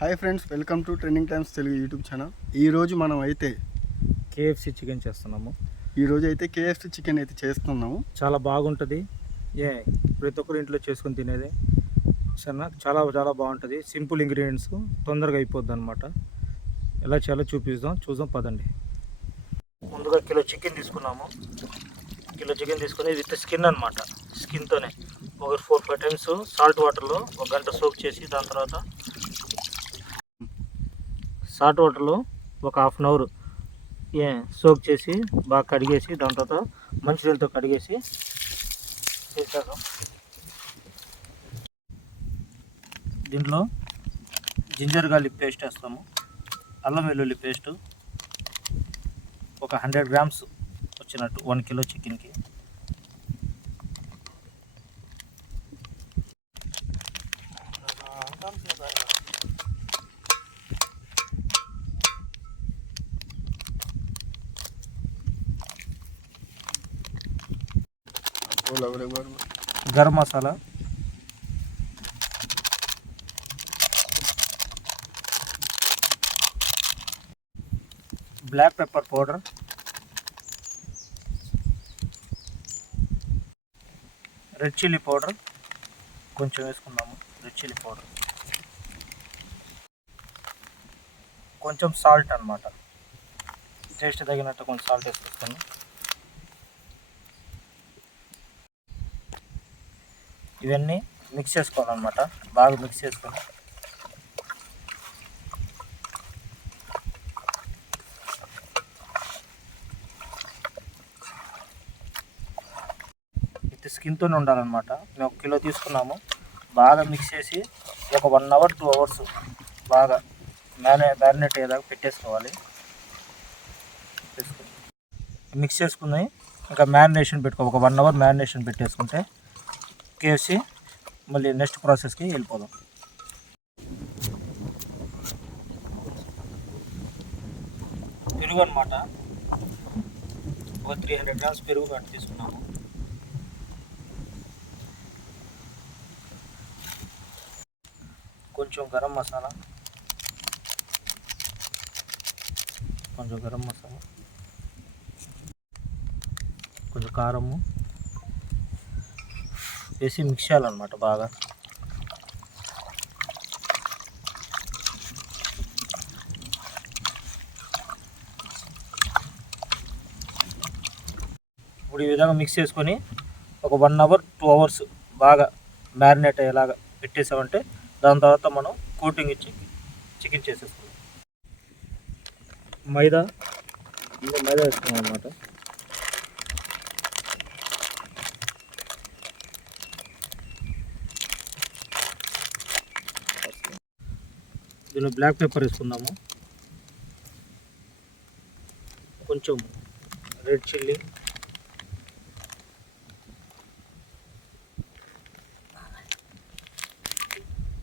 Hi friends, welcome to trending times Telugu YouTube channel. ఈరోజు మనం అయితే కేఎఫ్సి చికెన్ చేస్తున్నాము. ఈరోజు అయితే కేఎఫ్సి చికెన్ అయితే చేస్తున్నాము. చాలా బాగుంటుంది. ప్రతి ఒక్కరు ఇంట్లో చేసుకొని తినేది. చాలా చాలా బాగుంటుంది. సింపుల్ ఇంగ్రీడియంట్స్, తొందరగా అయిపోద్ది అనమాట. ఎలా చేయాలో చూద్దాం పదండి. ముందుగా కిలో చికెన్ తీసుకున్నాము. కిలో చికెన్ తీసుకుని విత్ స్కిన్ అనమాట. స్కిన్తోనే ఒక 4-5 టైమ్స్ సాల్ట్ వాటర్లో 1 గంట సోక్ చేసి, దాని తర్వాత సాల్ట్ వాటర్లో ఒక 1/2 అవర్ సోక్ చేసి బాగా కడిగేసి, దాని తర్వాత మంచినీళ్ళతో కడిగేసి చేశాను. దీంట్లో జింజర్ గార్లిక్ పేస్ట్ వేస్తాము, అల్లం వెల్లుల్లి పేస్టు ఒక 100 గ్రామ్స్ వచ్చినట్టు 1 కిలో చికెన్కి. Garam masala, black pepper powder, red chilli powder కొంచెం వేసుకుందాము. రెడ్ చిల్లీ పౌడర్, కొంచెం సాల్ట్ అన్నమాట. టేస్ట్ తగినట్టు కొంచెం సాల్ట్ వేసుకుంటాను. ఇవన్నీ మిక్స్ చేసుకోవాలన్నమాట. బాగా మిక్స్ చేసుకొని ఇది స్కిన్తోనే ఉండాలన్నమాట. మేము 1 కిలో తీసుకున్నాము. బాగా మిక్స్ చేసి ఒక 1 అవర్ 2 అవర్స్ బాగా మ్యారినేట్ అయ్యేదాకా పెట్టేసుకోవాలి. మిక్స్ చేసుకుని ఇంకా మ్యారినేషన్ పెట్టుకో. ఒక 1 అవర్ మ్యారినేషన్ పెట్టేసుకుంటే కేఎఫ్సి మళ్ళీ నెక్స్ట్ ప్రాసెస్కి వెళ్ళిపోదాం. పెరుగు అనమాట. ఒక 300 గ్రామ్స్ పెరుగు కట్టి తీసుకున్నాము. కొంచెం గరం మసాలా, కొంచెం కారము వేసి మిక్స్ చేయాలన్నమాట బాగా. ఇప్పుడు ఈ విధంగా మిక్స్ చేసుకొని ఒక 1 అవర్ 2 అవర్స్ బాగా మ్యారినేట్ అయ్యేలాగా పెట్టేసామంటే, దాని తర్వాత మనం కోటింగ్ ఇచ్చి చికెన్ చేసేసుకుందాం. మైదా వేసుకున్నాం అన్నమాట. దీనిలో బ్లాక్ పెప్పర్ వేసుకుందాము, కొంచెం రెడ్ చిల్లీ,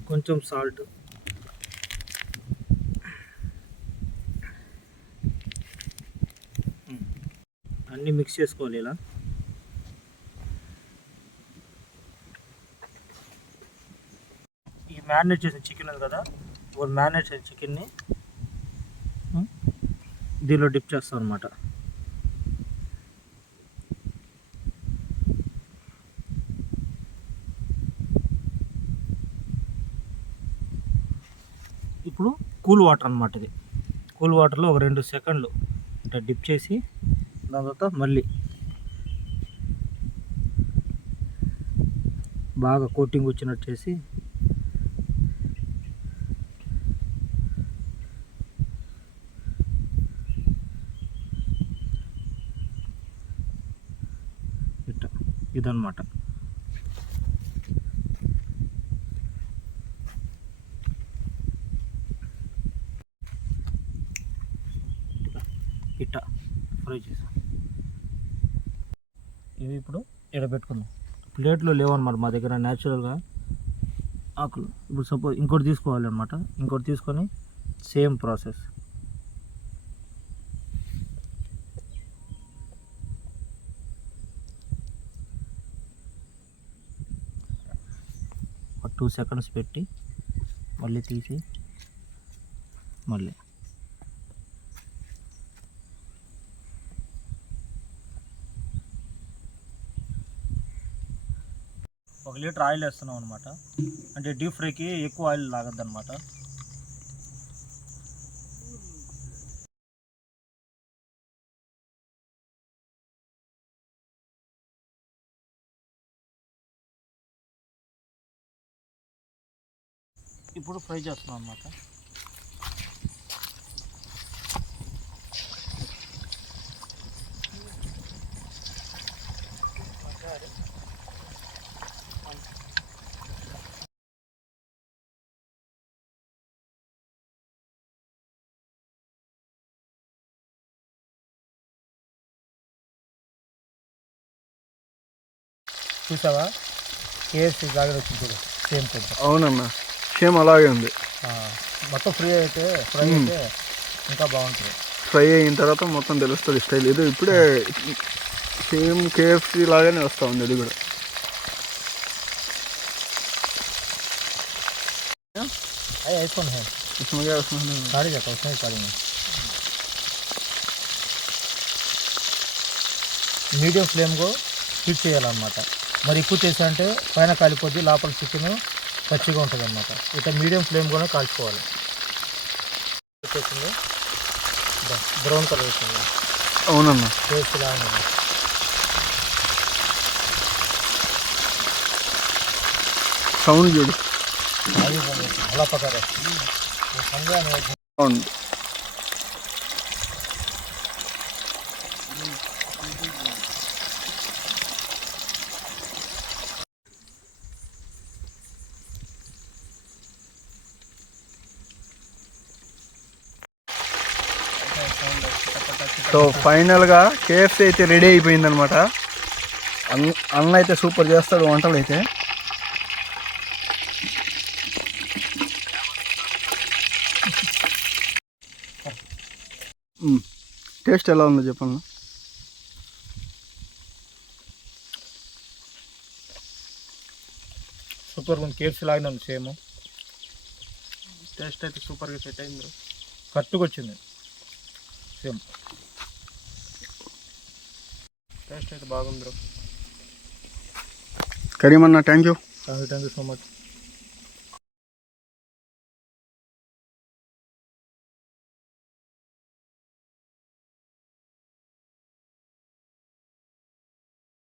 కొంచెం సాల్ట్, అన్నీ మిక్స్ చేసుకోవాలి. ఇలా ఈ మ్యారినేట్ చేసిన చికెన్ ఉంది కదా, ఒక మ్యారినేట్ చేసిన చికెన్ని దీనిలో డిప్ చేస్తాం అన్నమాట. ఇప్పుడు కూల్ వాటర్ అన్నమాట. ఇది కూల్ వాటర్లో ఒక 2 సెకండ్లు ఇట్లా డిప్ చేసి, దాని తర్వాత మళ్ళీ బాగా కోటింగ్ వచ్చినట్టు చేసి ఇట్లా ఇదన్నమాట. ఇట్లా ఫ్రై చేసాం. ఇవి ఇప్పుడు ఇక్కడ పెట్టుకుందాం. ప్లేట్లో లేవన్నమాట మా దగ్గర న్యాచురల్గా ఆకులు. ఇప్పుడు సపోజ్ ఇంకోటి తీసుకోవాలి అనమాట. ఇంకోటి తీసుకొని సేమ్ ప్రాసెస్. ఒక 2 సెకండ్స్ పెట్టి మళ్ళీ తీసి మళ్ళీ ఒక లీటర్ ఆయిల్ వేస్తున్నాం అనమాట. అంటే డీప్ ఫ్రైకి ఎక్కువ ఆయిల్ లాగద్దు అనమాట. ఇప్పుడు ఫ్రై చేస్తున్నాం అనమాట. చూసావా కేఎఫ్సీ లాగా వచ్చింది చూడు, సేమ్ కొంచెం. అవునన్నా, సేమ్ అలాగే ఉంది. మొత్తం ఫ్రై అయితే ఇంకా బాగుంటుంది. ఫ్రై అయిన తర్వాత మొత్తం తెలుస్తుంది స్టైల్. ఇది ఇప్పుడే సేమ్ కేఎఫ్సీ లాగానే వస్తూ ఉంది అది కూడా. ఐఫోన్ है इसमें क्या उसमें काढ़ी जाता उसमें काढ़ी में మీడియం ఫ్లేమ్లో హీట్ చేయాలన్నమాట. మరి ఎక్కువ చేసా అంటే పైన కాలిపోద్ది, లోపల చికెన్ పచ్చిగా ఉంటుంది అన్నమాట. ఇట్లా మీడియం ఫ్లేమ్లోనే కాల్చుకోవాలి. వచ్చేసింది బ్రౌన్ కలర్ వచ్చింది. అవునన్నా, టేస్ట్ ఇలా ఉంది. సౌండ్ చూడు, అలా పకారా సౌండ్. సో ఫైనల్గా కేఎఫ్సీ అయితే రెడీ అయిపోయిందనమాట. అన్న అయితే సూపర్ చేస్తాడు వంటలు అయితే. టేస్ట్ ఎలా ఉందో చెప్పండి. సూపర్గా ఉంది. కేఎఫ్సీ లాగానే ఉంది సేమ్. టేస్ట్ అయితే సూపర్గా సెట్ అయింది, కరెక్ట్గా వచ్చింది సేమ్. టేస్ట్ అయితే బాగుంది. కరీమన్నా, థ్యాంక్ యూ సో మచ్.